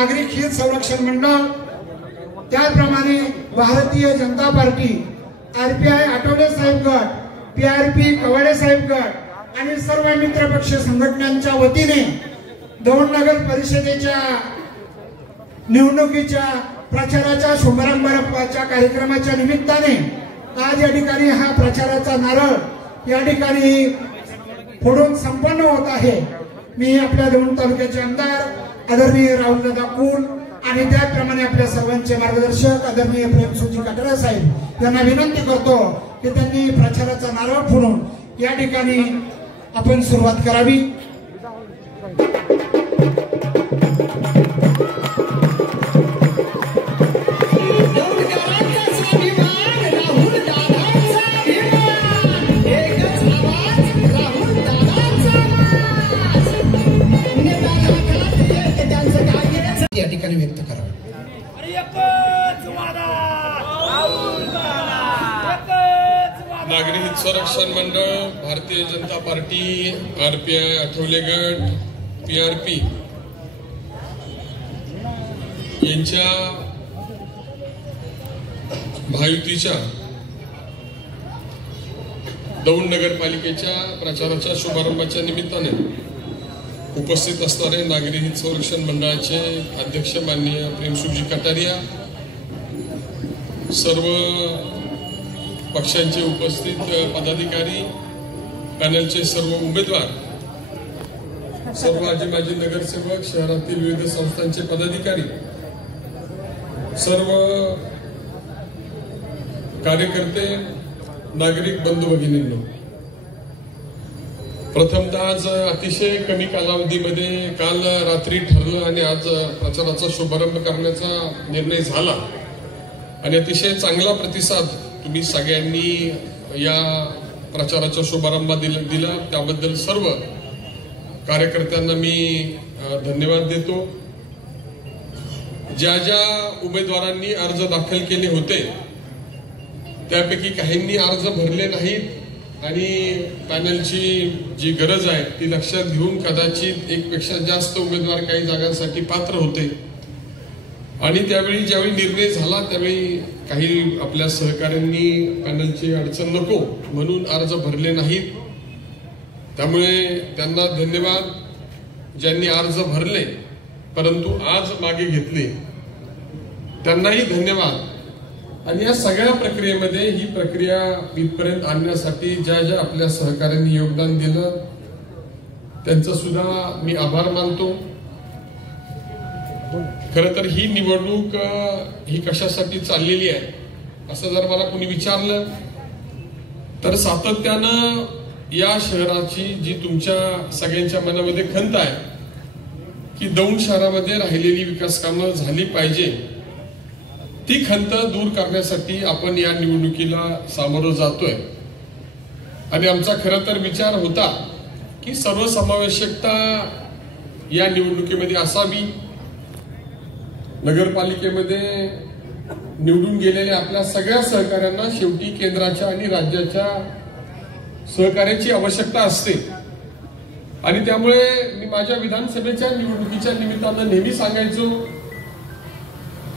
नागरिक हित संरक्षण मंडळ, त्याचप्रमाणे भारतीय जनता पार्टी, RPI आठवले साहेब गट, PRP कवाडे साहेब गट आणि सर्व मित्रपक्ष संघटनांच्या वतीने दौंड नगर परिषदेच्या निवडणुकीच्या प्रचाराच्या शुभारंभाच्या कार्यक्रमाच्या निमित्ताने आज या ठिकाणी हा प्रचाराचा नारळ या ठिकाणी फोडून संपन्न होत आहे। मी आपल्या दौंड तालुक्याचे आमदार आदरणीय राहुलदादा कुल आणि त्याचप्रमाणे आपल्या सर्वांचे मार्गदर्शक आदरणीय प्रेमसिंहजी कटारे साहेब यांना विनंती करतो की त्यांनी प्रचाराचा नारळ फोडून या ठिकाणी आपण सुरुवात करावी। या ठिकाणी व्यक्त करावे। नागरिक हित संरक्षण मंडळ, भारतीय जनता पार्टी, RPI आठवले गट, PRP यांच्या महायुतीच्या दौंड नगरपालिकेच्या प्रचाराच्या शुभारंभाच्या निमित्ताने उपस्थित असणारे नागरिक हित संरक्षण मंडळाचे अध्यक्ष माननीय प्रेमसिंहजी कटारिया, सर्व पक्षांचे उपस्थित पदाधिकारी, पॅनलचे सर्व उमेदवार, सर्व आजी माजी नगरसेवक, शहरातील विविध संस्थांचे पदाधिकारी, सर्व कार्यकर्ते, नागरिक बंधू भगिनींनो, प्रथमतः आज अतिशय कमी कालावधीमध्ये काल रात्री ठरलं आणि आज प्रचाराचा शुभारंभ करण्याचा निर्णय झाला आणि अतिशय चांगला प्रतिसाद तुम्ही सगळ्यांनी या प्रचाराच्या शुभारंभात दिला त्याबद्दल सर्व कार्यकर्त्यांना मी धन्यवाद देतो। ज्या ज्या उमेदवारांनी अर्ज दाखल केले होते त्यापैकी काहींनी अर्ज भरले नाहीत आणि पॅनलची जी गरज आहे ती लक्षात घेऊन कदाचित एकपेक्षा जास्त उमेदवार काही जागांसाठी पात्र होते आणि त्यावेळी ज्यावेळी निर्णय झाला त्यावेळी काही आपल्या सहकाऱ्यांनी पॅनलची अडचण नको म्हणून अर्ज भरले नाहीत, त्यामुळे त्यांना धन्यवाद। ज्यांनी अर्ज भरले परंतु आज मागे घेतले त्यांनाही धन्यवाद। आणि या सगळ्या प्रक्रियेमध्ये ही प्रक्रिया इथपर्यंत आणण्यासाठी ज्या ज्या आपल्या सहकाऱ्यांनी योगदान दिलं त्यांचा सुद्धा मी आभार मानतो। खरं तर ही निवडणूक ही कशासाठी चाललेली आहे असं जर मला कोणी विचारलं तर सातत्यानं या शहराची जी तुमच्या सगळ्यांच्या मनामध्ये खंत आहे की दौंड शहरामध्ये राहिलेली विकास कामं झाली पाहिजे, ती खंत दूर करण्यासाठी आपण या निवडणुकीला सामोरं जातोय। आणि आमचा खरं तर विचार होता की सर्वसमावेशकता या निवडणुकीमध्ये असावी। नगरपालिकेमध्ये निवडून गेलेल्या आपल्या सगळ्या सहकाऱ्यांना शेवटी केंद्राच्या आणि राज्याच्या सहकार्याची आवश्यकता असते आणि त्यामुळे मी माझ्या विधानसभेच्या निवडणुकीच्या निमित्तानं नेहमी सांगायचो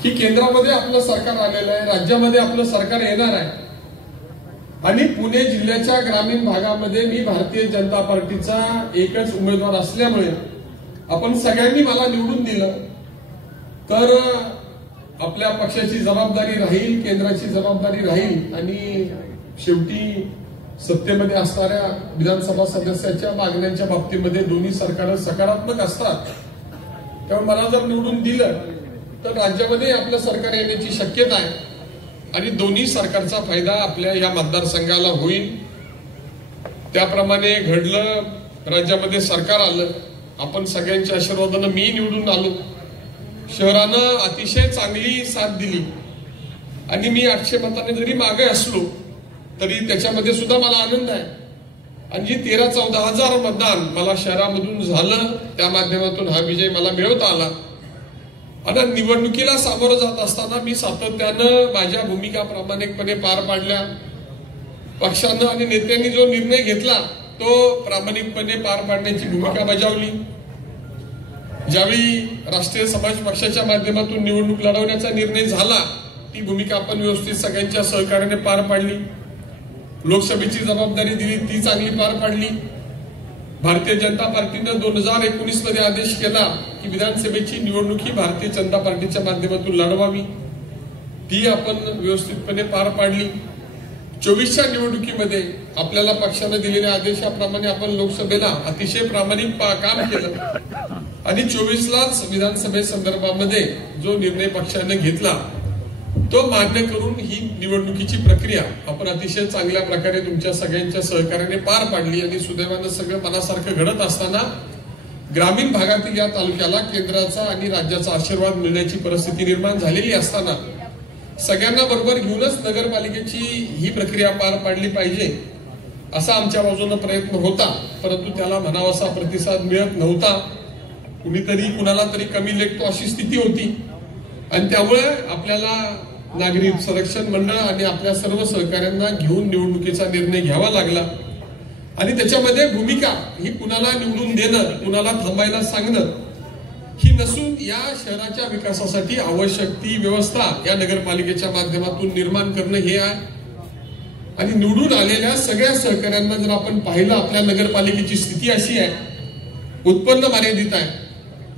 की केंद्रामध्ये आपलं सरकार आलेलं आहे, राज्यामध्ये आपलं सरकार येणार आहे आणि पुणे जिल्ह्याच्या ग्रामीण भागामध्ये मी भारतीय जनता पार्टीचा एकच उमेदवार असल्यामुळे आपण सगळ्यांनी मला निवडून दिलं तर आपल्या पक्षाची जबाबदारी राहील, केंद्राची जबाबदारी राहील आणि शेवटी सत्तेमध्ये असणाऱ्या विधानसभा सदस्याच्या मागण्यांच्या बाबतीमध्ये दोन्ही सरकार सकारात्मक असतात। त्यामुळे मला जर निवडून दिलं तर राज्यामध्ये आपलं सरकार येण्याची शक्यता आहे आणि दोन्ही सरकारचा फायदा आपल्या या मतदारसंघाला होईल। त्याप्रमाणे घडलं, राज्यामध्ये सरकार आलं, आपण सगळ्यांच्या आशीर्वादानं मी निवडून आलो, शहरानं अतिशय चांगली साथ दिली आणि मी 800 मतांनी जरी मागे असलो तरी त्याच्यामध्ये सुद्धा मला आनंद आहे आणि जी 13-14 हजार मतदान मला शहरामधून झालं त्या माध्यमातून हा विजय मला मिळवता आला। आता निवडणुकीला सामोरं जात असताना मी सातत्यानं माझ्या भूमिका प्रामाणिकपणे पार पाडल्या। पक्षानं आणि नेत्यांनी जो निर्णय घेतला तो प्रामाणिकपणे पार पाडण्याची भूमिका बजावली। ज्यावेळी राष्ट्रीय समाज पक्षाच्या माध्यमातून निवडणूक लढवण्याचा निर्णय झाला, ती भूमिका आपण व्यवस्थित सगळ्यांच्या सहकार्याने पार पाडली. लोकसभेची जबाबदारी दिली, ती चांगली पार पाडली. भारतीय जनता पार्टीनं 2019 मध्ये आदेश केला की विधानसभेची निवडणूक ही भारतीय जनता पार्टीच्या माध्यमातून लढवावी, ती आपण व्यवस्थितपणे पार पाडली. 24च्या निवडणुकीमध्ये आपल्याला पक्षाने दिलेल्या आदेशाप्रमाणे आपण लोकसभेला अतिशय प्रामाणिक काम केलं आणि 24लाच विधानसभे संदर्भामध्ये जो निर्णय पक्षाने घेतला तो मान्य करून ही निवडणुकीची प्रक्रिया आपण अतिशय चांगल्या प्रकारे तुमच्या सगळ्यांच्या सहकार्याने पार पाडली. आणि सुदैवानं सगळं मनासारखं घडत असताना ग्रामीण भागातील या तालुक्याला केंद्राचा आणि राज्याचा आशीर्वाद मिळण्याची परिस्थिती निर्माण झालेली असताना सगळ्यांना बरोबर घेऊनच नगरपालिकेची ही प्रक्रिया पार पाडली पाहिजे असा आमच्या बाजूने प्रयत्न होता, परंतु त्याला म्हणावासा प्रतिसाद मिळत नव्हता. कुणीतरी कुणाला तरी कमी लेखतो अशी स्थिती होती आणि त्यामुळे आपल्याला नागरी संरक्षण मंडळ आणि आपल्या सर्व सहकाऱ्यांना घेऊन निवडणुकीचा निर्णय घ्यावा लागला. आणि त्याच्यामध्ये भूमिका ही कुणाला निवडून देणं, कुणाला थांबायला सांगणं ही नसून या शहराच्या विकासासाठी आवश्यक ती व्यवस्था या नगरपालिकेच्या माध्यमातून निर्माण करणं हे आहे. आणि निवडून आलेल्या सगळ्या सहकाऱ्यांना जर आपण पाहिलं, आपल्या नगरपालिकेची स्थिती अशी आहे, उत्पन्न मर्यादित आहे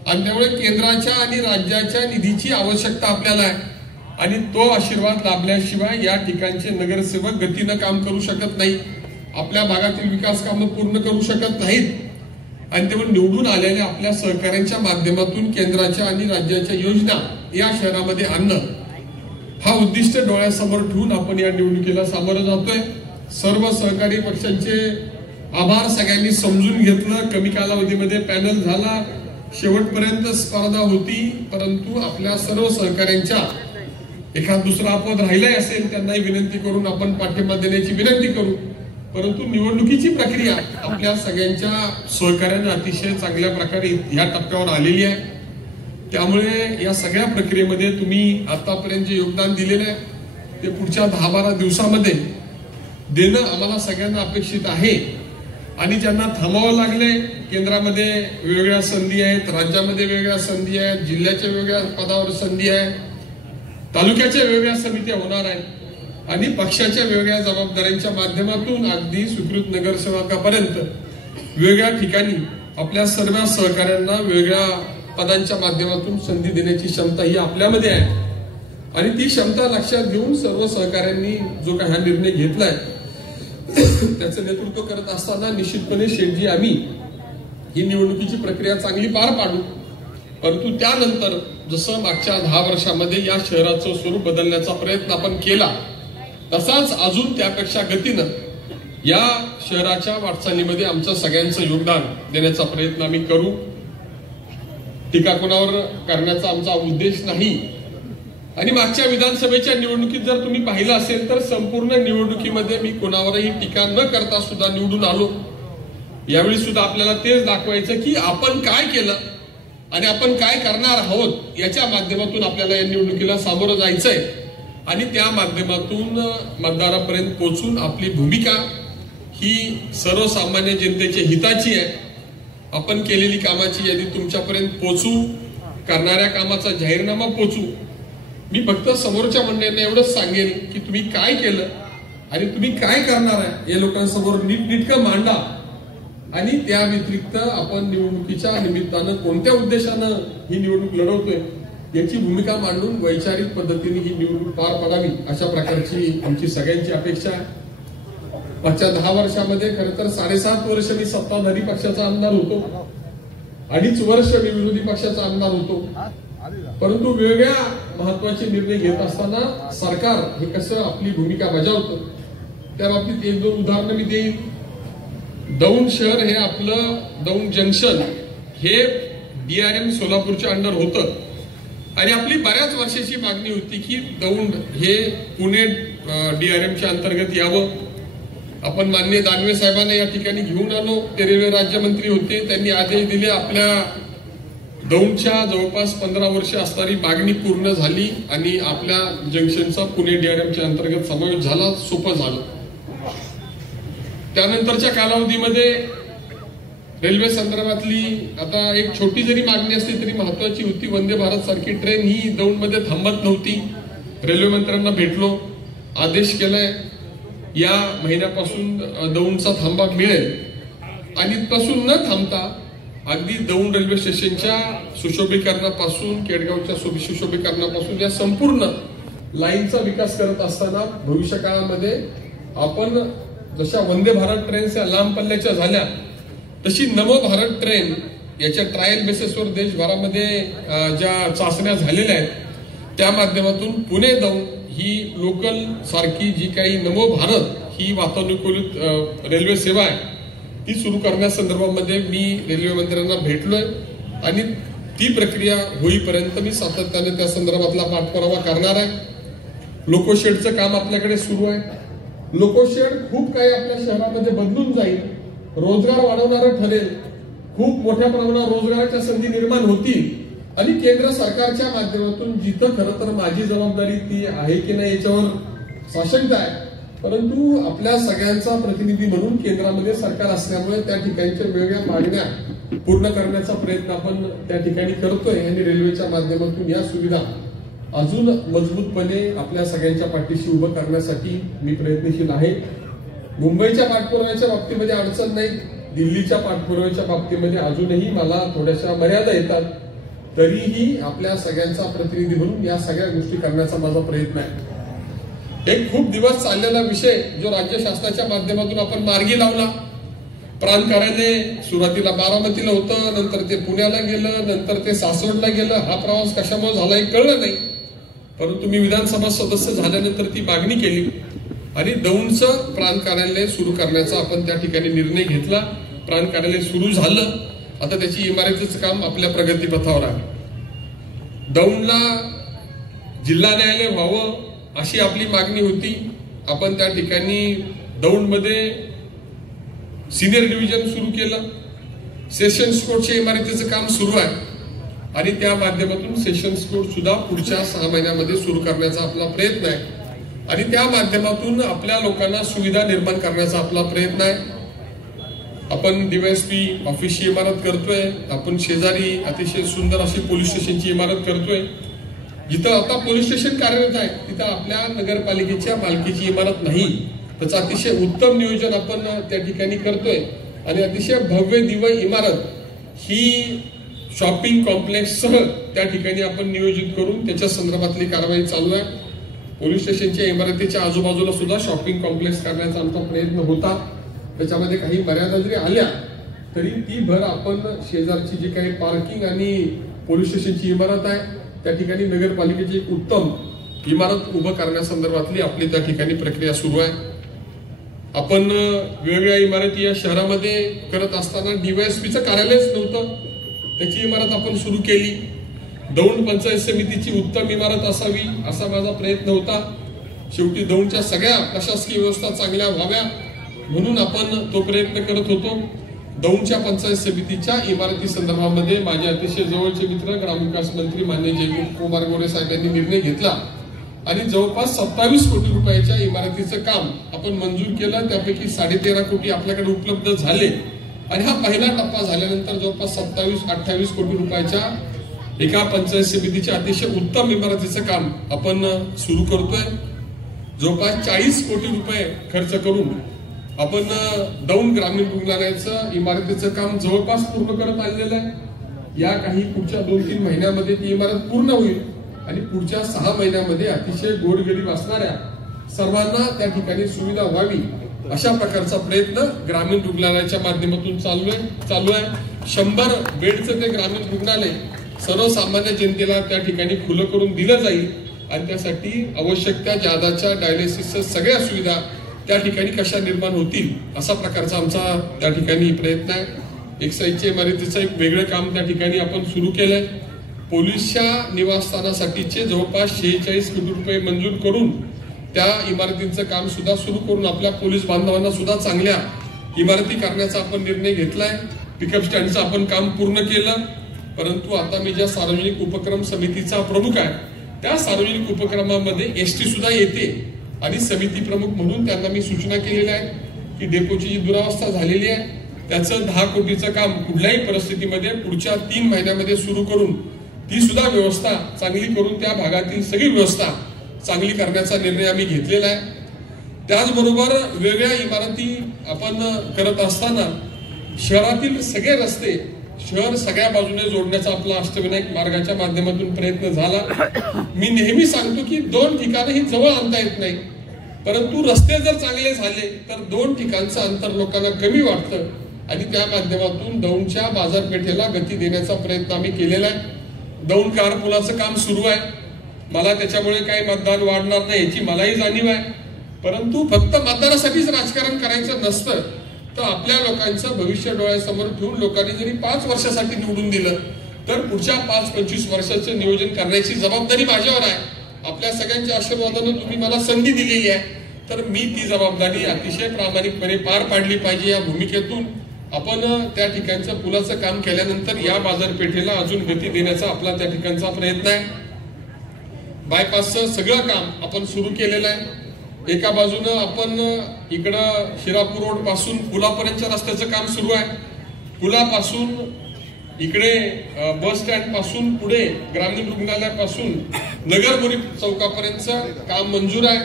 आणि त्यामुळे केंद्राच्या आणि राज्याच्या निधीची आवश्यकता आपल्याला आहे आणि तो आशीर्वाद लाभल्याशिवाय या ठिकाणचे नगरसेवक गतीनं काम करू शकत नाही, आपल्या भागातील विकास कामं पूर्ण करू शकत नाहीत. आणि त्यामुळे निवडून आलेल्या आपल्या सहकाऱ्यांच्या माध्यमातून केंद्राच्या आणि राज्याच्या योजना या शहरामध्ये आणणं हा उद्दिष्ट डोळ्यासमोर ठेवून आपण या निवडणुकीला सामोरं जातोय. सर्व सहकारी पक्षांचे आभार, सगळ्यांनी समजून घेतलं. कमी कालावधीमध्ये पॅनल झाला, शेवटपर्यंत स्पर्धा होती, परंतु आपल्या सर्व सहकाऱ्यांच्या एखाद दुसरा अपवाद राहिलाय असेल त्यांनाही विनंती करून आपण पाठिंबा देण्याची विनंती करू. परंतु निवडणुकीची प्रक्रिया आपल्या सगळ्यांच्या सहकार्याने अतिशय चांगल्या प्रकारे या टप्प्यावर आलेली आहे. त्यामुळे या सगळ्या प्रक्रियेमध्ये तुम्ही आतापर्यंत जे योगदान दिलेलं आहे ते पुढच्या 10-12 दिवसामध्ये देणं आम्हाला सगळ्यांना अपेक्षित आहे. आणि ज्यांना थांबावं लागले, केंद्रामध्ये वेगवेगळ्या संधी आहेत, राज्यामध्ये वेगवेगळ्या संधी आहेत, जिल्ह्याच्या वेगवेगळ्या पदावर संधी आहे, तालुक्याच्या वेगवेगळ्या समित्या होणार आहेत आणि पक्षाच्या वेगवेगळ्या जबाबदाऱ्यांच्या माध्यमातून अगदी स्वीकृत नगरसेवकापर्यंत वेगवेगळ्या ठिकाणी आपल्या सर्व सहकाऱ्यांना वेगळ्या पदांच्या माध्यमातून संधी देण्याची क्षमता ही आपल्यामध्ये आहे. आणि ती क्षमता लक्षात घेऊन सर्व सहकाऱ्यांनी जो काही हा निर्णय घेतलाय त्याचं नेतृत्व करत असताना निश्चितपणे शेठजी आम्ही ही निवडणुकीची प्रक्रिया चांगली पार पाडू. परंतु त्यानंतर जसं मागच्या 10 वर्षामध्ये या शहराचं स्वरूप बदलण्याचा प्रयत्न आपण केला तसाच अजून त्यापेक्षा गतीनं या शहराच्या वाटचालीमध्ये आमचं सगळ्यांचं योगदान देण्याचा प्रयत्न आम्ही करू. टीका कोणावर करण्याचा आमचा उद्देश नाही. आणि मागच्या विधानसभेच्या निवडणुकीत जर तुम्ही पाहिलं असेल तर संपूर्ण निवडणुकीमध्ये मी कोणावरही टीका न करता सुद्धा निवडून आलो. यावेळी सुद्धा आपल्याला तेच दाखवायचं की आपण काय केलं आणि आपण काय करणार आहोत याच्या माध्यमातून आपल्याला या निवडणुकीला सामोरं जायचंय आणि त्या माध्यमातून मतदारापर्यंत पोहोचून आपली भूमिका ही सर्वसामान्य जनतेच्या हिताची आहे. आपण केलेली कामाची यादी तुमच्यापर्यंत पोहोचू, करणाऱ्या कामाचा जाहीरनामा पोहोचू. मी फक्त समोरच्या मंडळींना एवढंच सांगेल की तुम्ही काय केलं आणि तुम्ही काय करणार आहे या लोकांसमोर नीटनेटकं मांडा. आणि त्या व्यतिरिक्त आपण निवडणुकीच्या निमित्तानं कोणत्या उद्देशानं ही निवडणूक लढवतोय याची भूमिका मांडून वैचारिक पद्धतीने ही निवडणूक पार पडावी अशा प्रकारची आमची सगळ्यांची अपेक्षा आहे. मागच्या 10 वर्षामध्ये खरं तर 7.5 वर्ष मी सत्ताधारी पक्षाचा आमदार होतो, 2.5 वर्ष मी विरोधी पक्षाचा आमदार होतो. परंतु वेगवेगळ्या महत्वाचे निर्णय घेत असताना सरकार हे कसं आपली भूमिका बजावतं त्या बाबतीत 1-2 उदाहरणं मी देईन. दौंड शहर हे आपलं दौंड जंक्शन हे DRM सोलापूरच्या अंडर होतं आणि आपली बऱ्याच वर्षाची मागणी होती की दौंड हे पुणे DRMच्या अंतर्गत यावं. आपण माननीय दानवे साहेबांना या ठिकाणी घेऊन आलो. ते रेल्वे राज्यमंत्री होते, त्यांनी आदेश दिले. आपल्या दौंडच्या जवळपास 15 वर्ष असणारी मागणी पूर्ण झाली आणि आपल्या जंक्शनचा पुणे DRMच्या अंतर्गत समावेश झाला, सोपं झालं. त्यानंतरच्या कालावधीमध्ये रेल्वे संदर्भातली आता एक छोटी जरी मागणी असली तरी महत्वाची होती. वंदे भारत सारखी ट्रेन ही दौंडमध्ये थांबत नव्हती. रेल्वे मंत्र्यांना भेटलो, आदेश केलाय या महिन्यापासून दौंडचा थांबा मिळेल आणि पासून न थांबता अगदी दौंड रेल्वे स्टेशनच्या सुशोभीकरणापासून केडगावच्या सुशोभीकरणापासून या संपूर्ण लाईनचा विकास करत असताना भविष्य काळामध्ये आपण जशा वंदे भारत ट्रेन्स या लांब पल्ल्याच्या झाल्या तशी नमो भारत ट्रेन याच्या ट्रायल बेसिसवर देशभरामध्ये ज्या चाचण्या झालेल्या आहेत त्या माध्यमातून पुणे दौंड ही लोकल सारखी जी काही नमो भारत ही वातानुकूलित रेल्वे सेवा आहे ती सुरू करण्यासंदर्भामध्ये मी रेल्वे मंत्र्यांना भेटलोय आणि ती प्रक्रिया होईपर्यंत मी सातत्याने त्या संदर्भातला पाठपुरावा करणार आहे. लोकोशेडचं काम आपल्याकडे सुरू आहे. लोकोशेड खूप काही आपल्या शहरामध्ये बदलून जाईल, रोजगार वाढवणारं ठरेल, खूप मोठ्या प्रमाणात रोजगाराच्या संधी निर्माण होतील आणि केंद्र सरकारच्या माध्यमातून जिथं खरं तर माझी जबाबदारी ती आहे की नाही याच्यावर साशंकता आहे, परंतु आपल्या सगळ्यांचा प्रतिनिधी म्हणून केंद्रामध्ये सरकार असल्यामुळे त्या ठिकाणच्या वेगवेगळ्या मागण्या पूर्ण करण्याचा प्रयत्न आपण त्या ठिकाणी करतोय आणि रेल्वेच्या माध्यमातून या सुविधा अजून मजबूतपणे आपल्या सगळ्यांच्या पाठीशी उभं करण्यासाठी मी प्रयत्नशील आहे. मुंबईच्या पाठपुराव्याच्या बाबतीमध्ये अडचण नाही, दिल्लीच्या पाठपुराव्याच्या बाबतीमध्ये अजूनही मला थोड्याशा मर्यादा येतात, तरीही आपल्या सगळ्यांचा प्रतिनिधी म्हणून या सगळ्या गोष्टी करण्याचा माझा प्रयत्न आहे. एक खूप दिवस चाललेला विषय जो राज्य शासनाच्या माध्यमातून आपण मार्गी लावला, प्रांत कार्यालय सुरुवातीला बारामतीला होतं, नंतर ते पुण्याला गेलं, नंतर ते सासवडला गेलं. हा प्रवास कशामुळे झाला हे कळलं नाही, परंतु मी विधानसभा सदस्य झाल्यानंतर ती मागणी केली आणि दौंडचं प्रांत कार्यालय सुरू करण्याचा आपण त्या ठिकाणी निर्णय घेतला. प्रांत कार्यालय सुरू झालं, आता त्याची इमारतीचं काम आपल्या प्रगतीपथावर आहे. दौंडला जिल्हा न्यायालय व्हावं अशी आपली मागणी होती. आपण त्या ठिकाणी दौंडमध्ये सिनियर डिव्हिजन सुरू केलं. सेशन्स कोर्टच्या इमारतीचं काम सुरू आहे आणि त्या माध्यमातून सेशन्स कोर्ट सुद्धा पुढच्या 6 महिन्यामध्ये सुरू करण्याचा आपला प्रयत्न आहे आणि त्या माध्यमातून आपल्या लोकांना सुविधा निर्माण करण्याचा आपला प्रयत्न आहे. आपण डीवायएसपी ऑफिसची इमारत करतोय, आपण शेजारी अतिशय सुंदर अशी पोलीस स्टेशनची इमारत करतोय. जिथं आता पोलीस स्टेशन कार्यरत आहे तिथं आपल्या नगरपालिकेच्या मालकीची इमारत नाही, त्याचं अतिशय उत्तम नियोजन आपण त्या ठिकाणी करतोय आणि अतिशय भव्य दिव्य इमारत ही शॉपिंग कॉम्प्लेक्स सह त्या ठिकाणी आपण नियोजित करून त्याच्या संदर्भातली कारवाई चालू आहे. पोलीस स्टेशनच्या इमारतीच्या आजूबाजूला सुद्धा शॉपिंग कॉम्प्लेक्स करण्याचा आमचा प्रयत्न होता. त्याच्यामध्ये काही मर्यादा जरी आल्या तरी ती भर आपण शेजारची जी काही पार्किंग आणि पोलीस स्टेशनची इमारत आहे त्या ठिकाणी नगरपालिकेची एक उत्तम इमारत उभं करण्यासंदर्भातली आपली त्या ठिकाणी प्रक्रिया सुरू आहे. आपण वेगवेगळ्या इमारती या शहरामध्ये करत असताना डीवायएसपीचं कार्यालयच नव्हतं, त्याची इमारत आपण सुरू केली. दौंड पंचायत समितीची उत्तम इमारत असावी असा माझा प्रयत्न होता. शेवटी दौंडच्या सगळ्या प्रशासकीय व्यवस्था चांगल्या व्हाव्या म्हणून आपण तो प्रयत्न करत होतो. दौंडच्या पंचायत समितीच्या इमारती संदर्भामध्ये माझे अतिशय जवळचे मित्र ग्रामविकास मंत्री माननीय जयकुमार गोरे साहेब यांनी निर्णय घेतला आणि जवळपास 27 कोटी रुपयाच्या इमारतीचं काम आपण मंजूर केलं. त्यापैकी 13.5 कोटी आपल्याकडे उपलब्ध झाले आणि हा पहिला टप्पा झाल्यानंतर जवळपास 27-28 कोटी रुपयाच्या एका पंचायत समितीच्या अतिशय उत्तम इमारतीचं काम आपण सुरू करतोय. जवळपास 40 कोटी रुपये खर्च करून आपण दौंड ग्रामीण रुग्णालयाचं इमारतीचं काम जवळपास पूर्ण करत आलेलं आहे. या काही पुढच्या 2-3 महिन्यामध्ये ती इमारत पूर्ण होईल आणि पुढच्या 6 महिन्यामध्ये अतिशय गोरगरीब असणाऱ्या सर्वांना त्या ठिकाणी सुविधा व्हावी अशा प्रकारचा प्रयत्न ग्रामीण रुग्णालयाच्या माध्यमातून चालू आहे. 100 बेडचं ते ग्रामीण रुग्णालय सर्वसामान्य जनतेला त्या ठिकाणी खुलं करून दिलं जाईल आणि त्यासाठी आवश्यक त्या जादाच्या डायलिसिसच्या सगळ्या सुविधा त्या ठिकाणी कशा निर्माण होतील असा प्रकारचा आमचा त्या ठिकाणी प्रयत्न आहे. एक्साईजच्या इमारतीचं एक वेगळं काम त्या ठिकाणी आपण सुरू केलंय. पोलीसच्या निवासस्थानासाठीचे जवळपास 46 कोटी रुपये मंजूर करून त्या इमारतींचं काम सुद्धा सुरू करून आपल्या पोलीस बांधवांना सुद्धा चांगल्या इमारती करण्याचा आपण निर्णय घेतलाय. पिकअप स्टँडचं आपण काम पूर्ण केलं, परंतु आता मी ज्या सार्वजनिक उपक्रम समितीचा प्रमुख आहे त्या सार्वजनिक उपक्रमामध्ये एसटी सुद्धा येते आणि समिती प्रमुख म्हणून त्यांना मी सूचना केलेल्या आहेत की डेपोची जी दुरावस्था झालेली आहे त्याचं 10 कोटीचं काम कुठल्याही परिस्थितीमध्ये पुढच्या 3 महिन्यामध्ये सुरू करून ती सुद्धा व्यवस्था चांगली करून त्या भागातील सगळी व्यवस्था चांगली करण्याचा निर्णय आम्ही घेतलेला आहे. त्याचबरोबर वेगवेगळ्या इमारती आपण करत असताना शहरातील सगळे रस्ते शहर सगळ्या बाजूने जोडण्याचा आपला अष्टविनायक मार्गाच्या माध्यमातून प्रयत्न झाला. मी नेहमी सांगतो की 2 ठिकाणं ही जवळ आणता येत नाही, परंतु रस्ते जर चांगले झाले तर 2 ठिकाणचं अंतर लोकांना कमी वाटतं आणि त्या माध्यमातून दौंडच्या बाजारपेठेला गती देण्याचा प्रयत्न आम्ही केलेला आहे. दौंड कार पुलाचं काम सुरू आहे. मला त्याच्यामुळे काही मतदान वाढणार नाही याची मलाही जाणीव आहे, परंतु फक्त मतदानासाठीच राजकारण करायचं नसतं तर आपल्या लोकांचं भविष्य डोळ्यासमोर ठेवून लोकांनी जरी 5 वर्षासाठी निवडून दिलं तर पुढच्या 5-25 वर्षाचं नियोजन करण्याची जबाबदारी माझ्यावर आहे. आपल्या सगळ्यांच्या आशीर्वादानं तुम्ही मला संधी दिलेली आहे, तर मी ती जबाबदारी अतिशय प्रामाणिकपणे पार पाडली पाहिजे. या भूमिकेतून आपण त्या ठिकाणचं पुलाचं काम केल्यानंतर या बाजारपेठेला अजून गती देण्याचा आपला त्या ठिकाणचा प्रयत्न आहे. बायपासचं सगळं काम आपण सुरू केलेलं आहे. एका बाजूनं आपण इकडं शिरापूर रोड पासून पुलापर्यंतच्या रस्त्याचं काम सुरू आहे. पुलापासून इकडे बस स्टँड पासून पुढे ग्रामीण रुग्णालयापासून नगरपुरी चौकापर्यंतचं काम मंजूर आहे.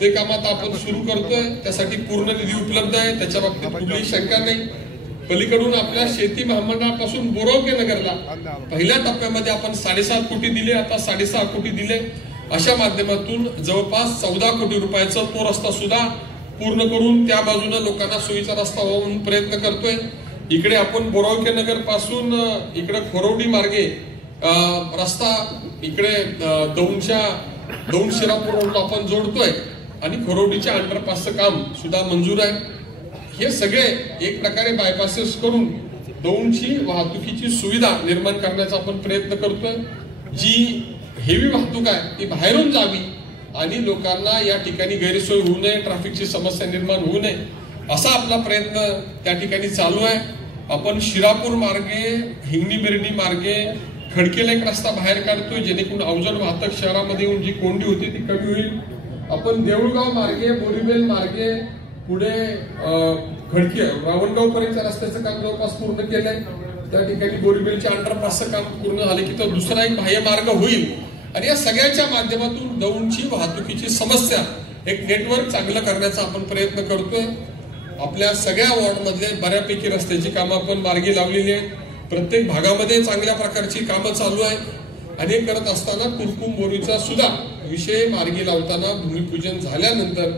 ते काम आता आपण सुरू करतोय. त्यासाठी पूर्ण निधी उपलब्ध आहे, त्याच्या बाबतीत कुठलीही शंका नाही. पलीकडून आपल्या शेती महामंडळापासून बोरावके नगरला पहिल्या टप्प्यामध्ये आपण 7.5 कोटी दिले, आता 6.5 कोटी दिले. अशा माध्यमातून जवळपास 14 कोटी रुपयाचा तो रस्ता सुद्धा पूर्ण करून त्या बाजूने लोकांना सोयीचा रस्ता व्हावा म्हणून प्रयत्न करतोय. इकडे आपण बोरावके नगर पासून इकडे खोरवडी मार्गे रस्ता इकडे दौंड शिरापूर रोडला आपण जोडतोय आणि खोरवडीच्या अंडरपासचं काम सुद्धा मंजूर आहे. हे सगळे एक प्रकारे बायपासेस करून दौंडची वाहतुकीची सुविधा निर्माण करण्याचा आपण प्रयत्न करतोय. जी हेवी वाहतूक आहे ती बाहेरून जावी आणि लोकांना या ठिकाणी गैरसोय होऊ नये, ट्रॅफिकची समस्या निर्माण होऊ नये असा आपला प्रयत्न त्या ठिकाणी चालू आहे. आपण शिरापूर मार्गे हिंगणी बिर्णी मार्गे खडकेला एक रस्ता बाहेर काढतोय जेणेकरून अवजड वाहतूक शहरामध्ये येऊन जी कोंडी होती ती कमी होईल. आपण देऊळगाव मार्गे बोरीबेल मार्गे पुढे खडके रावणगाव पर्यंतच्या रस्त्याचं काम जवळपास पूर्ण केलंय. त्या ठिकाणी बोरीबेलच्या अंडरपासचं काम पूर्ण झाले की तो दुसरा एक बाह्य मार्ग होईल आणि या सगळ्याच्या माध्यमातून दौंडची वाहतुकीची समस्या एक नेटवर्क चांगलं करण्याचा आपण प्रयत्न करतोय. आपल्या सगळ्या वॉर्डमधले बऱ्यापैकी रस्त्याची कामं आपण मार्गी लावलेली आहेत. प्रत्येक भागामध्ये चांगल्या प्रकारची कामं चालू आहेत आणि करत असताना कुरकुम बोरीचा सुद्धा विषय मार्गी लावताना भूमिपूजन झाल्यानंतर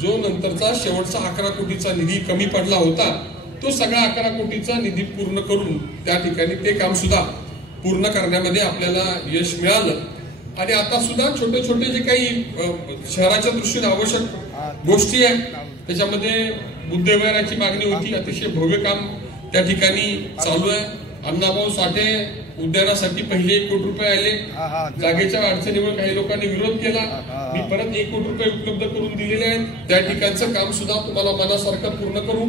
जो नंतरचा शेवटचा 11 कोटीचा निधी कमी पडला होता तो सगळा 11 कोटीचा निधी पूर्ण करून त्या ठिकाणी ते काम सुद्धा पूर्ण करण्यामध्ये आपल्याला यश मिळालं. आणि आता सुद्धा छोटे छोटे जे काही शहराच्या दृष्टीने आवश्यक गोष्टी आहेत त्याच्यामध्ये बुद्धविहाराची मागणी होती, अतिशय भव्य काम त्या ठिकाणी चालू आहे. अण्णाभाऊ साठे उद्यानासाठी पहिले 1 कोटी रुपये आले. जागेच्या अडचणीमुळे काही लोकांनी विरोध केला. मी परत 1 कोटी रुपये उपलब्ध करून दिलेले आहेत. त्या ठिकाणचं काम सुद्धा तुम्हाला मनासारखं पूर्ण करू.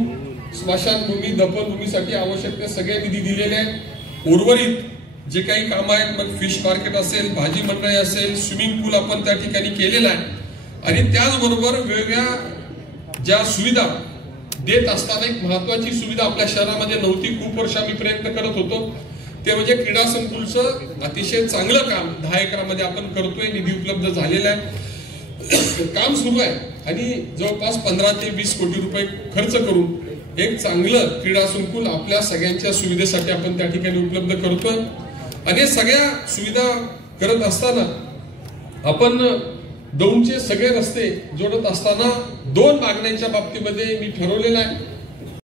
स्मशानभूमी दफनभूमीसाठी आवश्यक ते सगळे निधी दिलेले आहेत. उर्वरित जे काही काम आहेत मग फिश मार्केट असेल, भाजी मंडई असेल, स्विमिंग पूल आपण त्या ठिकाणी केलेला आहे. आणि त्याचबरोबर वेगवेगळ्या ज्या सुविधा देत असताना एक महत्वाची सुविधा आपल्या शहरामध्ये नव्हती, खूप वर्ष आम्ही प्रयत्न करत होतो, ते म्हणजे क्रीडा संकुलचं अतिशय चांगलं काम 10 एकरामध्ये आपण करतोय. निधी उपलब्ध झालेला आहे, काम सुरू आहे आणि जवळपास 15 ते 20 कोटी रुपये खर्च करून एक चांगलं क्रीडा संकुल आपल्या सगळ्यांच्या सुविधेसाठी आपण त्या ठिकाणी उपलब्ध करतोय. आणि सगळ्या सुविधा करत असताना आपण दौंडचे सगळे रस्ते जोडत असताना 2 मागण्यांच्या बाबतीमध्ये मी ठरवलेलं आहे.